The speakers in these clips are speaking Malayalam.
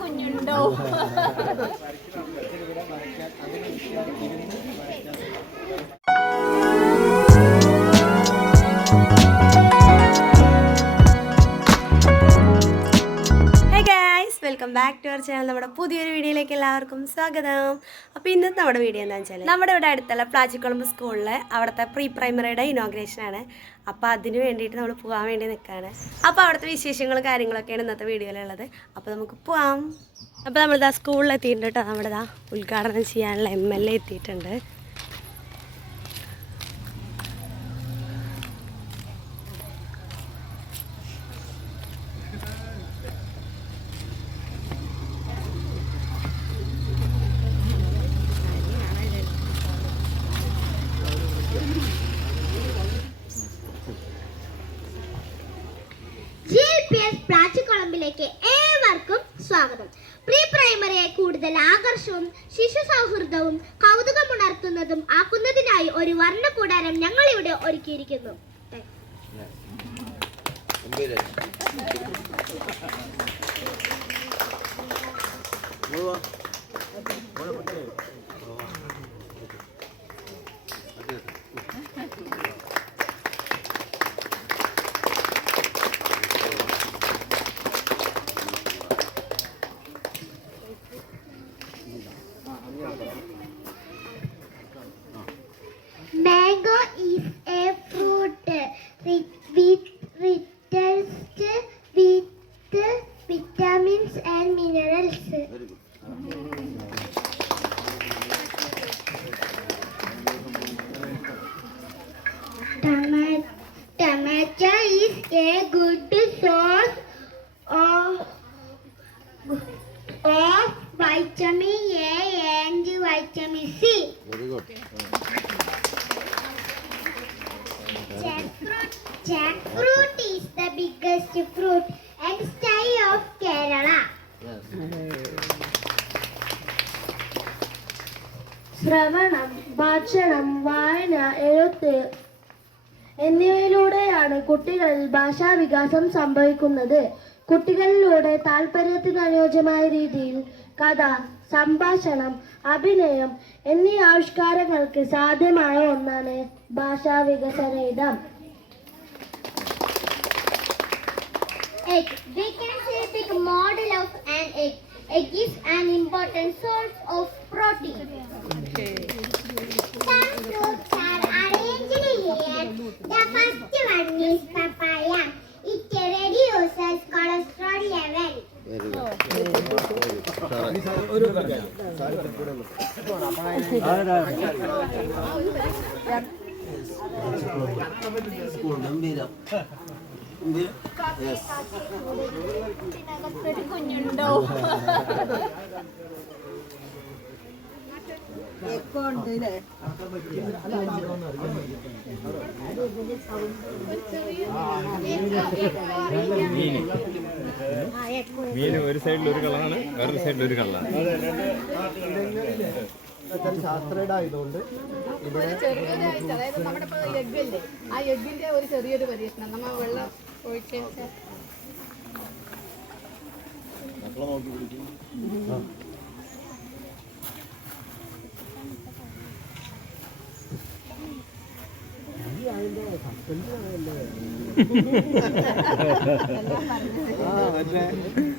കുഞ്ഞുണ്ടോ? Welcome back to our channel. നമ്മുടെ പുതിയൊരു വീഡിയോയിലേക്ക് എല്ലാവർക്കും സ്വാഗതം. അപ്പോൾ ഇന്നത്തെ നമ്മുടെ വീഡിയോ എന്താണെന്ന് വെച്ചാൽ നമ്മുടെ ഇവിടെ അടുത്തുള്ള പ്ലാച്ചിക്കുളമ്പ് സ്കൂളിൽ അവിടുത്തെ പ്രീ പ്രൈമറിയുടെ ഇനോഗ്രേഷനാണ്. അപ്പോൾ അതിന് വേണ്ടിയിട്ട് നമ്മൾ പോകാൻ വേണ്ടി നിൽക്കുകയാണ്. അപ്പോൾ അവിടുത്തെ വിശേഷങ്ങളും കാര്യങ്ങളൊക്കെയാണ് ഇന്നത്തെ വീഡിയോയിലുള്ളത്. അപ്പോൾ നമുക്ക് പോവാം. അപ്പോൾ നമ്മളിതാ സ്കൂളിൽ എത്തിയിട്ടുണ്ട് കേട്ടോ. നമ്മുടെ ഇതാ ഉദ്ഘാടനം ചെയ്യാനുള്ള MLA എത്തിയിട്ടുണ്ട്. പ്ലാച്ചിക്കുളമ്പിലേക്ക് ഏവർക്കും സ്വാഗതം. പ്രീ പ്രൈമറിയെ കൂടുതൽ ആകർഷവും ശിശു സൗഹൃദവും കൗതുകമുണർത്തുന്നതും ആക്കുന്നതിനായി ഒരു വർണ്ണക്കൂടാരം ഞങ്ങൾ ഇവിടെ ഒരുക്കിയിരിക്കുന്നു. Mango is a fruit with vitamins and minerals. Tomato is a good source of vitamin A and vitamin C. Very good. Jackfruit is the biggest fruit and style of Kerala. Yes. ശ്രവണം, ഭാഷണം, വായന, എഴുത്ത് എന്നിവയിലൂടെയാണ് കുട്ടികളിൽ ഭാഷാവികാസം സംഭവിക്കുന്നത്. കുട്ടികളിലൂടെ താല്പര്യത്തിന് അനുയോജ്യമായ രീതിയിൽ കഥ, സംഭാഷണം, അഭിനയം എന്നീ ആവിഷ്കാരങ്ങൾക്ക് സാധ്യമായ ഒന്നാണ് ഭാഷാവികസന ഇടം. Egg. We can say a big model of an egg. Egg is an important source of protein. Some fruits are arranged here. The first one is papaya. It reduces cholesterol level. Very good. Yes. കുഞ്ഞുണ്ടോ? മീൻ ഒരു സൈഡിൽ ഒരു കളറാണ്, വേറൊരു സൈഡിൽ ഒരു കളറാണ്. ശാസ്ത്രയുടെ ആയതുകൊണ്ട് ഇവിടെ അതായത് നമ്മുടെ എഗ്ഗല്ലേ, ആ എഗ്ഗിന്റെ ഒരു ചെറിയൊരു പരീക്ഷണം നമ്മൾ വെള്ളം ഒഴിച്ച് മക്കളെ നോക്കി പിടിക്കും.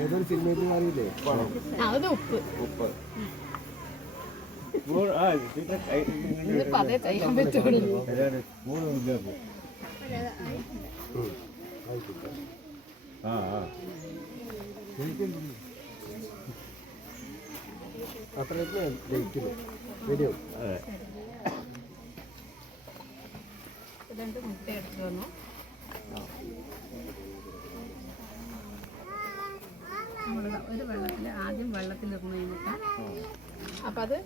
ഏതൊരു സിനിമയിൽ മാറിയില്ലേ അത് ഉപ്പ് ഉപ്പ്. ഇതിപ്പോ അതേ ചെയ്യാൻ പറ്റുള്ളൂ. അത്ര ജയിക്കുന്നു വരും. രണ്ട് മുട്ട എടുത്തു വന്നു. ഒരു വെള്ളത്തിൽ ആദ്യം വെള്ളത്തിലിരുന്നു ഈ മുട്ട. അപ്പം അത്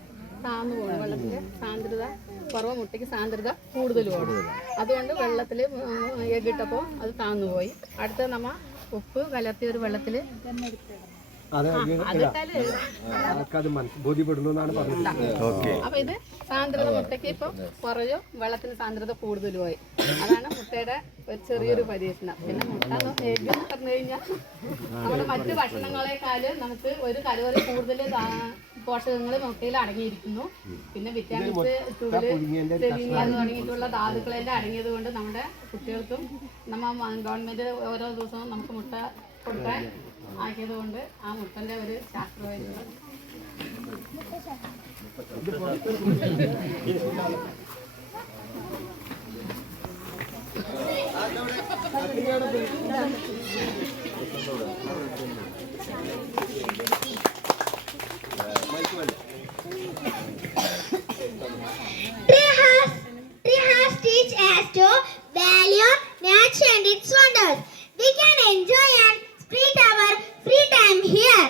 താന്നു പോകും. വെള്ളത്തിൻ്റെ സാന്ദ്രത കുറവ്, മുട്ടയ്ക്ക് സാന്ദ്രത കൂടുതൽ പോകും. അതുകൊണ്ട് വെള്ളത്തിൽ എഗ്ഗിട്ടപ്പോൾ അത് താന്നു പോയി. അടുത്ത നമ്മ ഉപ്പ് കലർത്തിയ ഒരു വെള്ളത്തിൽ അത് അതിട്ടാല് ആൾക്കത് ബോധ്യപ്പെടുന്നു എന്നാണ് പറഞ്ഞത്. ഓക്കെ. അപ്പൊ ഇത് സാന്ദ്രത മുട്ടയ്ക്ക് ഇപ്പൊ കുറയോ വെള്ളത്തിന് സാന്ദ്രത കൂടുതലുമായി. അതാണ് മുട്ടയുടെ ഒരു ചെറിയൊരു പരീക്ഷണം. പിന്നെ മുട്ട എഗ് എന്ന് പറഞ്ഞു കഴിഞ്ഞാൽ നമ്മുടെ മറ്റു ഭക്ഷണങ്ങളെക്കാളും നമുക്ക് ഒരു കലോറി കൂടുതൽ പോഷകങ്ങൾ മുട്ടയിൽ അടങ്ങിയിരിക്കുന്നു. പിന്നെ വിറ്റാമിൻസ്, സെലീനിയം തുടങ്ങിയിട്ടുള്ള ധാതുക്കളെല്ലാം അടങ്ങിയത് കൊണ്ട് നമ്മുടെ കുട്ടികൾക്കും ഗവൺമെന്റ് ഓരോ ദിവസവും നമുക്ക് മുട്ട കൊടുക്കാൻ ആക്കിയത് കൊണ്ട് ആ മുട്ടന്റെ ഒരു ശാസ്ത്രമായിരുന്നു. Treehouse teach us to value nature and its wonders. We can enjoy and spend our free time here.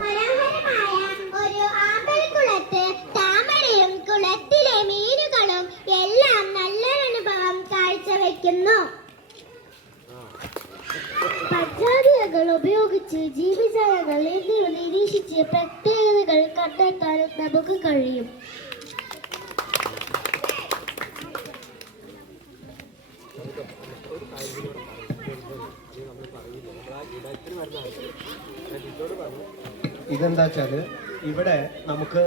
മനോഹരമായ ഒരു ആമ്പൽക്കുളത്ത് താമരയും കുളത്തിലെ മീനുകളും എല്ലാം നല്ലൊരനുഭവം കാഴ്ചവെക്കുന്നു. പദ്ധതികൾ ഉപയോഗിച്ച് ജീവിജാലങ്ങൾ എന്നിവ നിരീക്ഷിച്ച് പ്രത്യേകതകൾ കണ്ടെത്താൻ നമുക്ക് കഴിയും. ഇതെന്താ വെച്ചാല് ഇവിടെ നമുക്ക്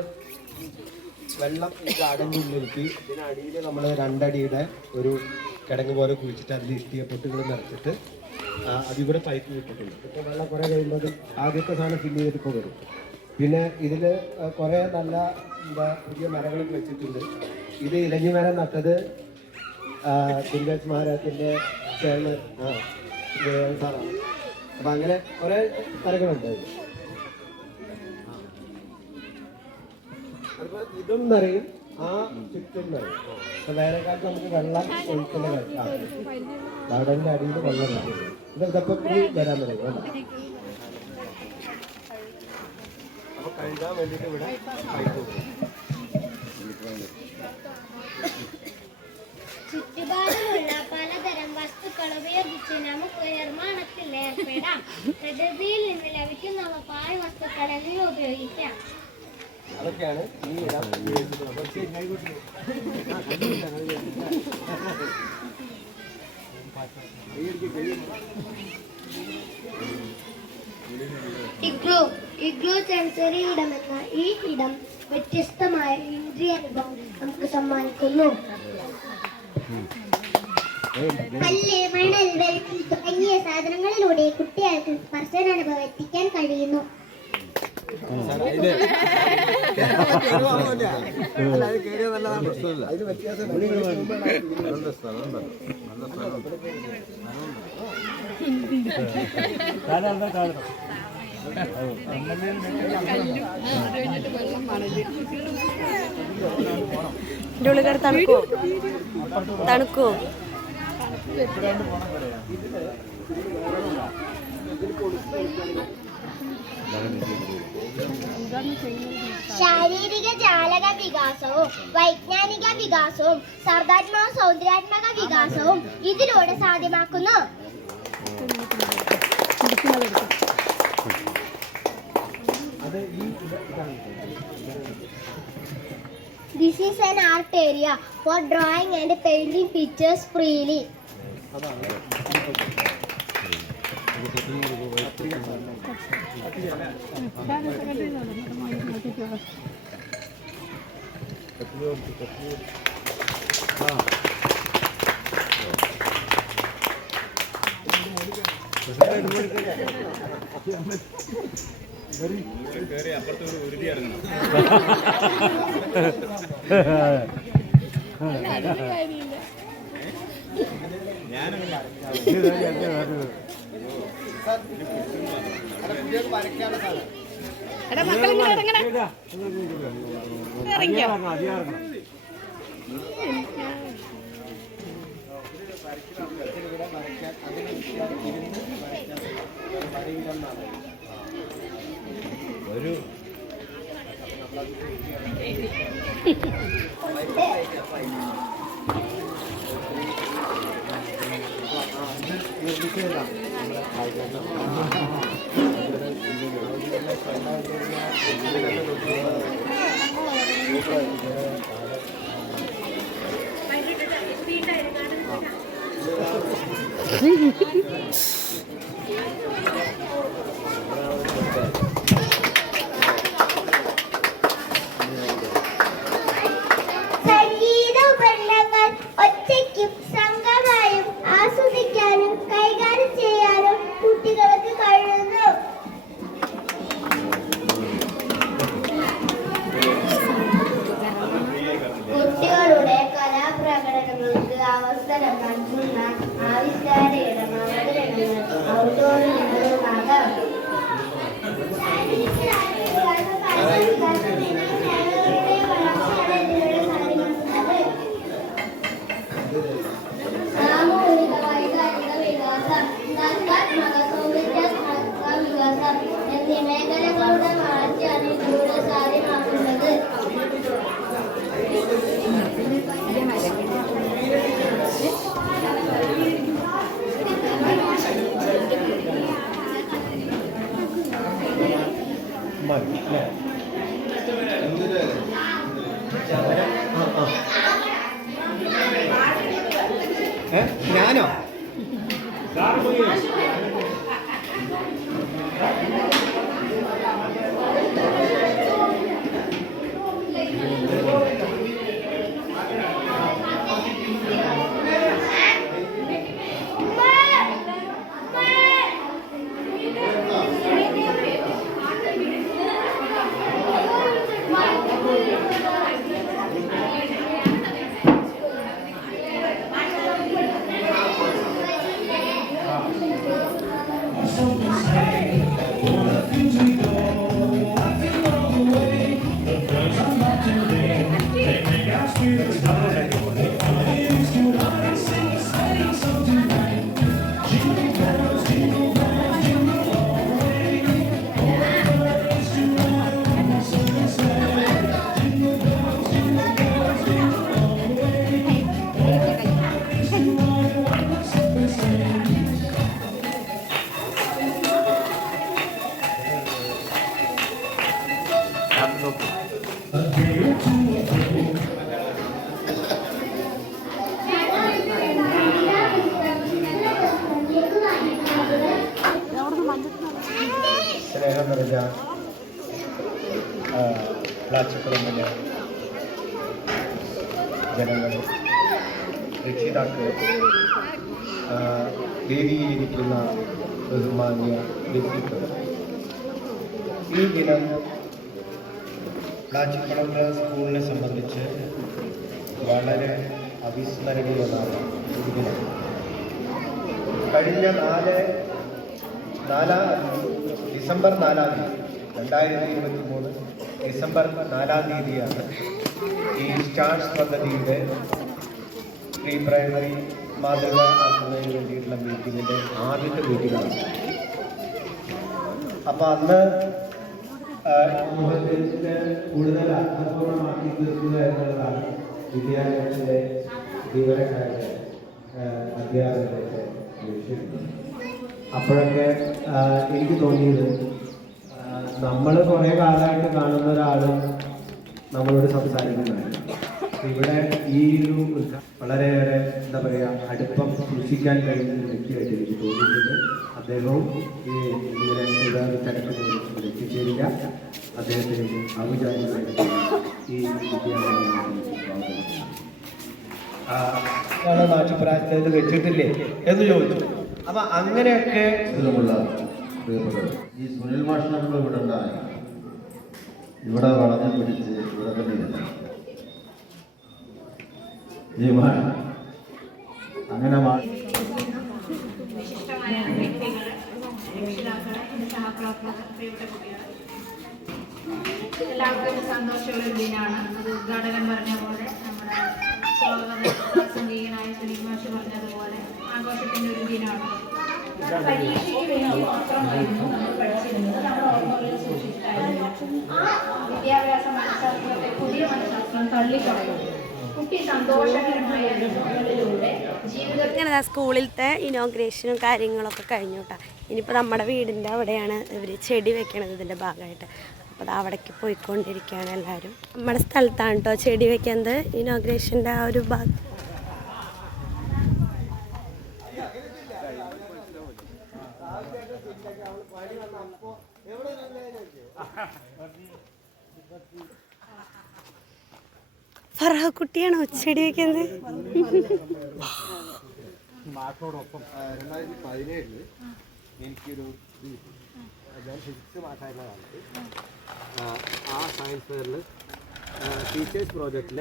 വെള്ളം ഈ ഗാർഡൻ്റെ ഉള്ളിലേക്ക് ഇതിനടിയിൽ നമ്മൾ 2 അടിയുടെ ഒരു കിടങ്ങ് പോലെ കുഴിച്ചിട്ട് അതിൽ ഇഷ്ടികപ്പൊട്ടുകൾ നിറച്ചിട്ട് അതിവിടെ പൈപ്പ് വിട്ടിട്ടുണ്ട്. ഇപ്പോൾ വെള്ളം കുറേ കഴിയുമ്പോൾ അത് ആദ്യത്തെ സാധനം ഫില്ല് ചെയ്തിട്ട് ഇപ്പോൾ വരും. പിന്നെ ഇതിൽ കുറേ നല്ല പുതിയ മരങ്ങളൊക്കെ വെച്ചിട്ടുണ്ട്. ഇത് ഇലഞ്ഞി മരം നട്ടത് തിങ്കൾ സ്മാരകത്തിൻ്റെ ചേർന്ന് സാറാണ്. അപ്പം അങ്ങനെ കുറേ മരങ്ങളുണ്ട്. അതുപോലെ ഇതും നിറയും, ആ ചുറ്റും നിറയും. അപ്പം വേനൽക്കാലത്ത് നമുക്ക് വെള്ളം ഒഴിക്കുന്ന ഗാർഡൻ്റെ അടിയിൽ വെള്ളം നിറയും. ഇതൊക്കെ വരാൻ തുടങ്ങും അല്ല. അപ്പൊ കഴുകാൻ വേണ്ടിയിട്ട് ഇവിടെ പൈപ്പ്. ചുറ്റുപാടുമുള്ള പലതരം വസ്തുക്കൾ ഉപയോഗിച്ച് നമുക്ക് നിർമ്മാണത്തിൽ ഏർപ്പെടാം. പ്രകൃതിയിൽ നിന്ന് ലഭിക്കുന്ന പാഴ് വസ്തുക്കൾ എന്നിവ ഉപയോഗിക്കാം. അതൊക്കെയാണ് ഈ ഇടം ഇഗ്ലൂ സെൻസറി ഇടമെന്ന ഈ ഇടം വ്യത്യസ്തമായ ഇന്ദ്രിയ അനുഭവം നമുക്ക് സമ്മാനിക്കുന്നു. കല്ല്, മണൽ, വെള്ളം തുടങ്ങിയ സാധനങ്ങളിലൂടെ കുട്ടികൾക്ക് സ്പർശനാനുഭവം എത്തിക്കാൻ കഴിയുന്നു. ഉള്ളിൽ തണുക്കോ തണുക്കോ? ശാരീരിക ജാലക വികാസവും വൈജ്ഞാനിക വികാസവും സർഗാത്മക സൗന്ദര്യാത്മക വികാസവും ഇതിലൂടെ സാധ്യമാക്കുന്നു. This is an art area for drawing and painting pictures freely. അപ്പുറത്ത് ഒരു ഉരുതി ഇറങ്ങണം. എടാ മക്കളെ ഇങ്ങോട്ട് ഇറങ്ങണേ. ഇറങ്ങിയോ? ഒരു സംഗീത ഉപകരണങ്ങൾ ഒറ്റയ്ക്കും സംഘമായും ആസ്വദിക്കാനും കൈകാര്യം ചെയ്യാനും കുട്ടികൾക്ക് കഴിയുന്നു. കുട്ടികളുടെ കലാപ്രകടനങ്ങൾക്ക് അവസരം നൽകുന്ന ആവിഷ്കാര ഇടം അവതരണങ്ങൾ ഔട്ട്ഡോറിലുമാകാം. സാമൂഹിക വൈകാരിക വികാസം, സർഗാത്മക സൗന്ദര്യാത്മക വികാസം എന്നീ മേഖലകളുടെ വളർച്ചയാണ് ഇതിലൂടെ സാധ്യമാക്കുന്നത്. ഞാനോ? സ്നേഹം നിറഞ്ഞ പ്ലാച്ചിക്കുളമ്പിലെ ജനങ്ങൾ, രക്ഷിതാക്കൾ, വേദിയിലിരിക്കുന്ന ബഹുമാന്യ വ്യക്തിത്വം, ഈ ദിനം പ്ലാച്ചിക്കുളമ്പ് സ്കൂളിനെ സംബന്ധിച്ച് വളരെ അവിസ്മരണീയമായ ഒരു ദിനം. കഴിഞ്ഞ ഡിസംബർ 4 2023 ഡിസംബർ 4 ഈ സ്റ്റാർസ് പദ്ധതിയുടെ പ്രീ പ്രൈമറി മാതൃക ആക്കുന്നതിന് വേണ്ടിയിട്ടുള്ള മീറ്റിങ്ങിൻ്റെ ആദ്യത്തെ മീറ്റിംഗാണ്. അപ്പോൾ അന്ന് കൂടുതൽ അർത്ഥപൂർണ്ണമാക്കി തീർക്കുക എന്നുള്ളതാണ് വിദ്യാലയത്തിലെ ജീവനക്കാരുടെ അധ്യാപകരുടെ ലക്ഷ്യം. അപ്പോഴൊക്കെ എനിക്ക് തോന്നിയത്, നമ്മൾ കുറേ കാലമായിട്ട് കാണുന്ന ഒരാളും നമ്മളോട് സംസാരിക്കുന്നതല്ല. ഇവിടെ ഈ ഒരു വളരെയേറെ എന്താ പറയുക അടുപ്പം സൂക്ഷിക്കാൻ കഴിയുന്ന ഒരു വ്യക്തിയായിട്ട് എനിക്ക് തോന്നിയിട്ടുണ്ട്. അദ്ദേഹവും ഇങ്ങനെ ചടങ്ങിൽ എത്തിച്ചേരില്ല. അദ്ദേഹത്തിന് ഔപചാരികമായിട്ട് ഈ വിദ്യാലയം നാട്ടുപ്രായത്തിൽ വെച്ചിട്ടില്ലേ എന്ന് ചോദിച്ചു. അപ്പൊ അങ്ങനെയൊക്കെ ഈ സുനിൽ മാഷ് നമ്മൾ ഇവിടെ ഉണ്ടായ ഇവിടെ വളർന്നു പിടിച്ച് ഇവിടെ തന്നെയില്ല. ജീവൻ അങ്ങനെ വിശിഷ്ടമായ വ്യക്തികൾ, രക്ഷിതാക്കൾ, സഹപ്രവർത്തകർ, പ്രിയപ്പെട്ട കുട്ടികൾ, എല്ലാവർക്കും സന്തോഷമുള്ളൊരു ദിനമാണ്. അത് ഉദ്ഘാടകൻ പറഞ്ഞ പോലെ നമ്മുടെ സ്വാഗത പ്രാസംഗികനായ സുനിൽ മാഷ് പറഞ്ഞതുപോലെ ആഘോഷത്തിൻ്റെ ഒരു ദിനമാണ്. പരീക്ഷയ്ക്ക് വേണ്ടി മാത്രമായിരുന്നു നമ്മൾ പഠിച്ചിരുന്നത്. നമ്മൾ ഓർമ്മകളിൽ സൂക്ഷിച്ചിട്ടായിരുന്നു. ആ വിദ്യാഭ്യാസ മനഃശാസ്ത്രത്തെ പുതിയ മനഃശാസ്ത്രം തള്ളിക്കളയുന്നു. കുട്ടി സന്തോഷകരമായ അനുഭവങ്ങളിലൂടെ ജീവിതത്തിൽ ഇങ്ങനെ സ്കൂളിലത്തെ ഇനോഗ്രേഷനും കാര്യങ്ങളൊക്കെ കഴിഞ്ഞു കേട്ടോ. ഇനിയിപ്പോൾ നമ്മുടെ വീടിൻ്റെ അവിടെയാണ് ഇവർ ചെടി വെക്കണത് ഇതിൻ്റെ ഭാഗമായിട്ട്. അപ്പോൾ അത് അവിടേക്ക് പോയിക്കൊണ്ടിരിക്കുകയാണ് എല്ലാവരും. നമ്മുടെ സ്ഥലത്താണ് കേട്ടോ ചെടി വെക്കുന്നത് ഇനോഗ്രേഷൻ്റെ ആ ഒരു ഭാഗം. ഫർഹ കുട്ടിയാണോ ചെടി വെക്കുന്നത്? മാഷോടൊപ്പം 2017 എനിക്കൊരു ഞാൻ ഫിസിക്സ് മാഷായിരുന്ന കാലത്ത് ആ സയൻസ് ഫെയറിൽ ടീച്ചേഴ്സ് പ്രോജക്റ്റിൽ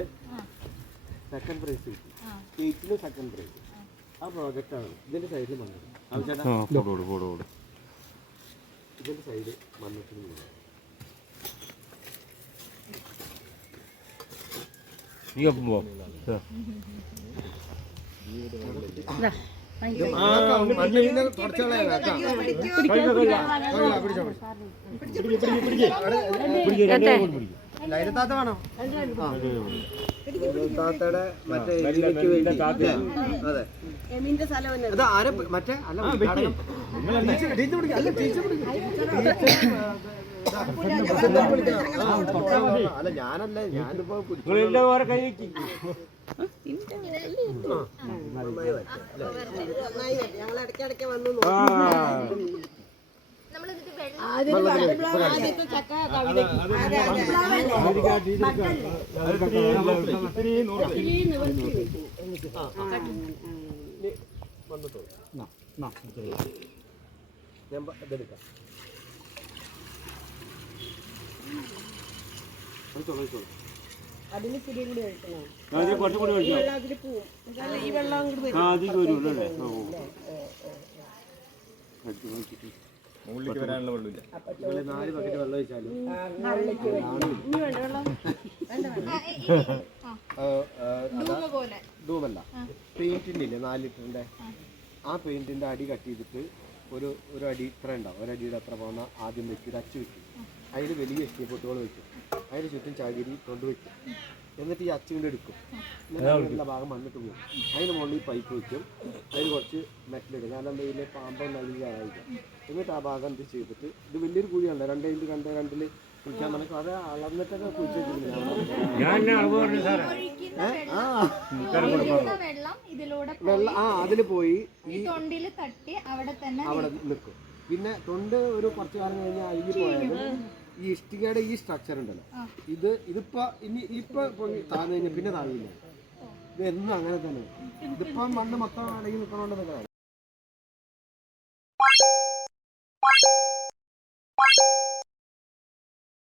സെക്കൻഡ് പ്രൈസ് കിട്ടി. സ്റ്റേറ്റിൽ സെക്കൻഡ് പ്രൈസ്. ആ പ്രോജക്റ്റാണ് ഇതിൻ്റെ സൈഡിൽ വന്നത്. ഇതിൻ്റെ സൈഡ് വന്നിട്ടുണ്ട്. ലൈലത്താത്ത വേണോ? താത്തയുടെ മറ്റേ ഇതിലേക്ക് വേണ്ടി അതെ അത് ആരെ മറ്റേ അല്ല അല്ല ഞാനല്ല ഞാനിപ്പോ ഞങ്ങളിടയ്ക്കിടയ്ക്ക് വന്നു ഞാൻ ഇതെടുക്കാം. മുകളിലേക്ക് വരാനുള്ള വെള്ളമില്ല. 4 ബക്കറ്റ് വെള്ളം ഒഴിച്ചാലും ധൂമല്ല പെയിന്റിൻ്റെ ഇല്ലേ 4 ലിറ്ററിൻ്റെ ആ പെയിന്റിൻ്റെ അടി കട്ട് ചെയ്തിട്ട് ഒരു അടി ഇത്ര ഉണ്ടാവും. ഒരടിയുടെ അത്ര പോകുന്ന ആദ്യം വെക്കും. ഒരു അച്ച് വെക്കും. അതിൽ വലിയ ഇഷ്ടിപ്പൊട്ടുകൾ വെക്കും. അതിന് ചുറ്റും ചകിരി കൊണ്ട് വെക്കും. എന്നിട്ട് ഈ അച്ച് കൊണ്ട് എടുക്കും. എല്ലാ ഭാഗം മണ്ണിട്ട് പോകും. അതിന് മുകളിൽ ഈ പൈപ്പ് വെക്കും. അതിൽ കുറച്ച് മെറ്റലിടും. കാരണം എന്താ ഇതിൽ പാമ്പുണ്ടാക്കി ആയിരിക്കും. എന്നിട്ട് ആ ഭാഗം എന്ത് ചെയ്തിട്ട് ഇത് വലിയൊരു കുഴിയാണ്. 2x2 കുളിക്കാൻ നമുക്ക് അത് അളന്നിട്ടൊക്കെ കുഴിച്ച് വെച്ചിട്ടുണ്ട്. വെള്ളം അതിൽ പോയി ഈ അവിടെ നിൽക്കും. പിന്നെ തൊണ്ട് ഒരു കുറച്ച് കാലം കഴിഞ്ഞാൽ അഴുകി പോയാലും ഈ ഇഷ്ടികയുടെ ഈ സ്ട്രക്ചർ ഉണ്ടല്ലോ ഇതിപ്പോ താഴ്ന്നു കഴിഞ്ഞാൽ പിന്നെ താഴില്ല. ഇത് എന്നും അങ്ങനെ തന്നെ. ഇതിപ്പം മണ്ണ് മൊത്തം അടങ്ങി നിൽക്കണോണ്ടെന്നൊക്കെ